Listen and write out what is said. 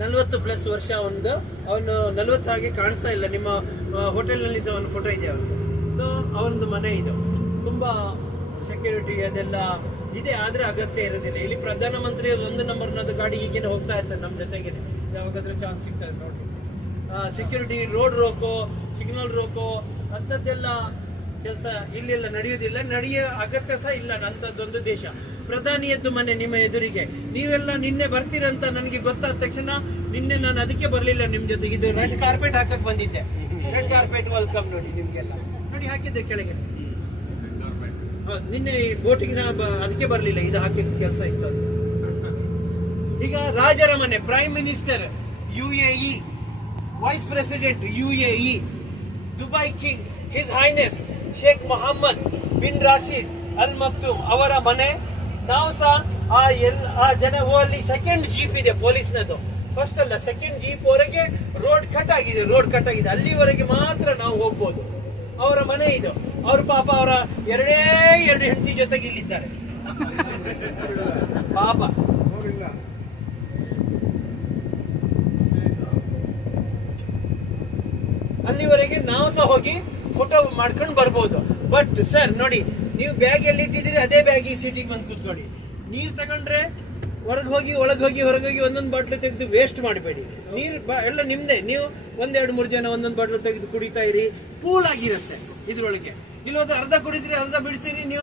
40+ ವರ್ಷ ಅವನು 40 ಹಾಗೆ ಕಾಣಿಸ್ತಾ ಇಲ್ಲ. ನಿಮ್ಮ ಹೋಟೆಲ್ನಲ್ಲಿ ಸಹ ಒಂದು ಫೋಟೋ ಇದೆ ಅವನು. ಅವನದು ಮನೆ ಇದು. ತುಂಬಾ ಸೆಕ್ಯೂರಿಟಿ ಅದೆಲ್ಲ ಇದೆ, ಆದ್ರೆ ಅಗತ್ಯ ಇರೋದಿಲ್ಲ. ಇಲ್ಲಿ ಪ್ರಧಾನಮಂತ್ರಿ 1 ನಂಬರ್ನದು ಗಾಡಿ ಹೀಗೇನೆ ಹೋಗ್ತಾ ಇರ್ತಾರೆ ನಮ್ಮ ಜೊತೆಗೇನೆ, ಯಾವಾಗಾದ್ರೂ ಚಾನ್ಸ್ ಸಿಗ್ತದೆ ನೋಡಿ. Security, road roko, signal roko ಅಂತದ್ದೆಲ್ಲ ಕೆಲಸ ಇಲ್ಲೆಲ್ಲ ನಡೆಯುವುದಿಲ್ಲ, ನಡೆಯೋ ಅಗತ್ಯ ಸಹ ಇಲ್ಲ. ಅಂತದ್ದೊಂದು ದೇಶ. ಪ್ರಧಾನಿಯದ್ದು ಮನೆ ನಿಮ್ಮ ಎದುರಿಗೆ. ನೀವೆಲ್ಲ ನಿನ್ನೆ ಬರ್ತೀರಂತ ನನಗೆ ಗೊತ್ತಾದ ತಕ್ಷಣ ನಿನ್ನೆ ನಾನು ಅದಕ್ಕೆ ಬರ್ಲಿಲ್ಲ ನಿಮ್ ಜೊತೆಗೆ. ಇದು ರೆಡ್ ಕಾರ್ಪೆಟ್ ಹಾಕಕ್ ಬಂದಿದ್ದೆ. ರೆಡ್ ಕಾರ್ಪೆಟ್ ವೆಲ್ಕಮ್ ನೋಡಿ ನಿಮ್ಗೆಲ್ಲ ನೋಡಿ ಹಾಕಿದ್ದೆ ಕೆಳಗೆ. ನಿನ್ನೆ ಬೋಟಿಂಗ್ ಅದಕ್ಕೆ ಬರ್ಲಿಲ್ಲ, ಇದು ಹಾಕಿ ಕೆಲಸ ಇತ್ತು. ಈಗ ರಾಜರ ಮನೆ, prime minister UAE, vice president UAE, Dubai king his highness Sheikh Mohammed bin Rashid Al Maktoum ಅವರ ಮನೆ. ನಾವು ಸಹ ಆ ಜನ ಅಲ್ಲಿ ಸೆಕೆಂಡ್ ಜೀಪ್ ಇದೆ ಪೊಲೀಸ್ನದು, ಫಸ್ಟ್ ಅಲ್ಲ ಸೆಕೆಂಡ್ ಜೀಪ್ ವರೆಗೆ ರೋಡ್ ಕಟ್ ಆಗಿದೆ. ಅಲ್ಲಿವರೆಗೆ ಮಾತ್ರ ನಾವು ಹೋಗ್ಬೋದು. ಅವರ ಮನೆ ಇದು. ಅವರು ಪಾಪ ಅವರ ಎರಡೇ 2 ಹೆಂಡತಿ ಜೊತೆಗೆ ಇಲ್ಲಿದ್ದಾರೆ ಪಾಪ. ಅಲ್ಲಿವರೆಗೆ ನಾವು ಸಹ ಹೋಗಿ ಫೋಟೋ ಮಾಡ್ಕೊಂಡು ಬರ್ಬೋದು. ಬಟ್ ಸರ್ ನೋಡಿ, ನೀವು ಬ್ಯಾಗ್ ಎಲ್ಲಿ ಇಟ್ಟಿದ್ದೀರಿ ಅದೇ ಬ್ಯಾಗ್ ಈ ಸೀಟಿಗೆ ಬಂದು ಕೂತ್ಕೊಳ್ಳಿ. ನೀರು ತಗೊಂಡ್ರೆ ಹೊರಗೆ ಹೋಗಿ ಹೊರಗೆ ಹೋಗಿ ಒಂದೊಂದು ಬಾಟ್ಲು ತೆಗೆದು ವೇಸ್ಟ್ ಮಾಡಬೇಡಿ. ನೀರು ಎಲ್ಲ ನಿಮ್ದೇ. ನೀವು 1-2-3 ಜನ ಒಂದೊಂದು ಬಾಟ್ಲು ತೆಗೆದು ಕುಡಿತಾ ಇರಿ, ಕೂಲ್ ಆಗಿರುತ್ತೆ ಇದ್ರೊಳಗೆ. ಇಲ್ಲೋದ್ರೆ ಅರ್ಧ ಕುಡಿತೀರಿ, ಅರ್ಧ ಬಿಡ್ತೀರಿ ನೀವು.